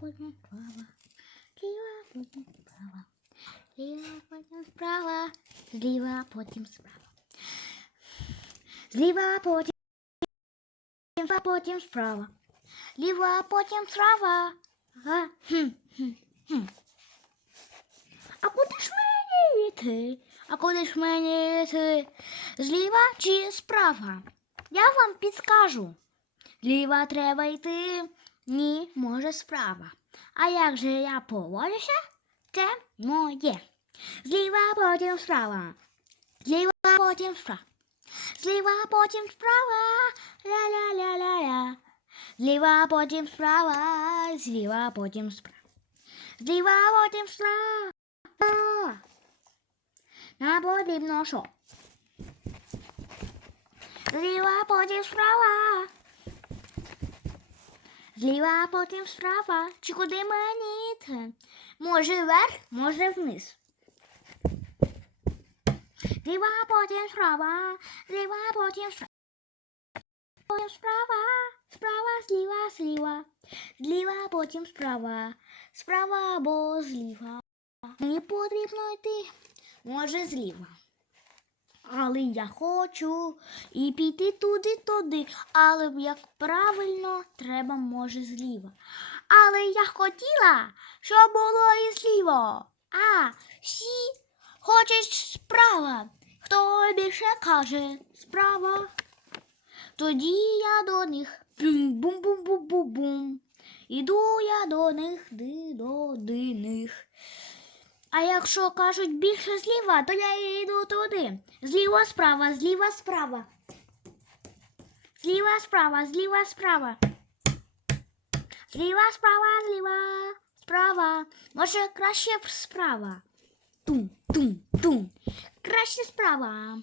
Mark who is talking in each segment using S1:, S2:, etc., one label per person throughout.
S1: потім справа. Зліва, потім справа. Зліва, потім справа. Зліва, потім справа. Зліва, потім Зліва, потім справа. Ліва, потім справа. А куди ж мені йти? А куди ж мені йти? Зліва чи справа? Я вам підскажу. Зліва треба йти. Ні, може справа. А як же я поводжуся? Це моє. Зліва потім справа. Зліва потім справа. Зліва потім справа. Ля-ля-ля-ля-ля. Зліва потім справа. Зліва потім справа. Зліва потім справа. Нам потрібно що? Зліва потім справа. Зліва потім справа. Чи куди мені йти? Може вверх, може вниз. Зліва потім справа. Зліва потім справа. Потім справа. Справа, зліва, зліва. Зліва, потім справа. Справа або зліва. Мені потрібно йти. Може, зліва. Але я хочу і піти туди, туди. Але як правильно, треба, може, зліва. Але я хотіла, щоб було і зліво. А всі хочуть справа. Хто більше каже справа? Тоді я до них бум-бум-бум-бум-бум. Іду я до них, ди до них. А якщо кажуть більше зліва, то я йду туди. Зліва справа, зліва справа. Зліва справа, зліва справа. Зліва справа, зліва справа. Може краще справа. Тум, тум, тум. Краще справа.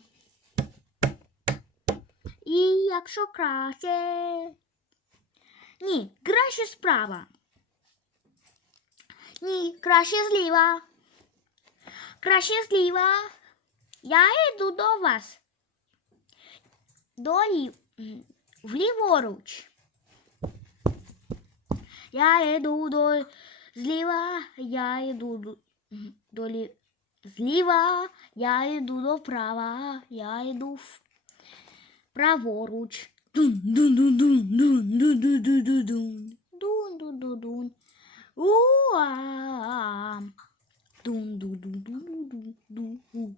S1: І якщо краще. Ні, краще справа. Ні, краще зліва. Краще зліва. Я йду до вас. До лів... м, вліворуч. Я йду до зліва, я йду до, м, лі... зліва, я йду до права, я йду в праворуч. Дун у.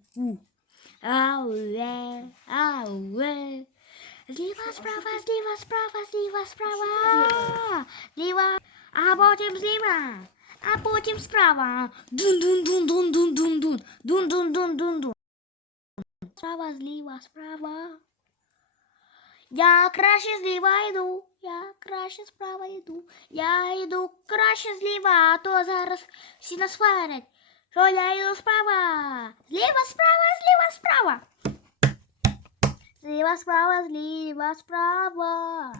S1: Зліва, справа, зліва, справа, зліва, справа. Зліва, а потім зліва. А потім справа. Дун-дун-дун-дун-дун-дун-дун. Дун-дун-дун-дун-дун. Справа, зліва, справа. Я краще зліва йду, я краще справа йду, я йду краще зліва, а то зараз всі насварять що я йду справа. Зліва, справа, зліва, справа. Зліва, справа, зліва, справа.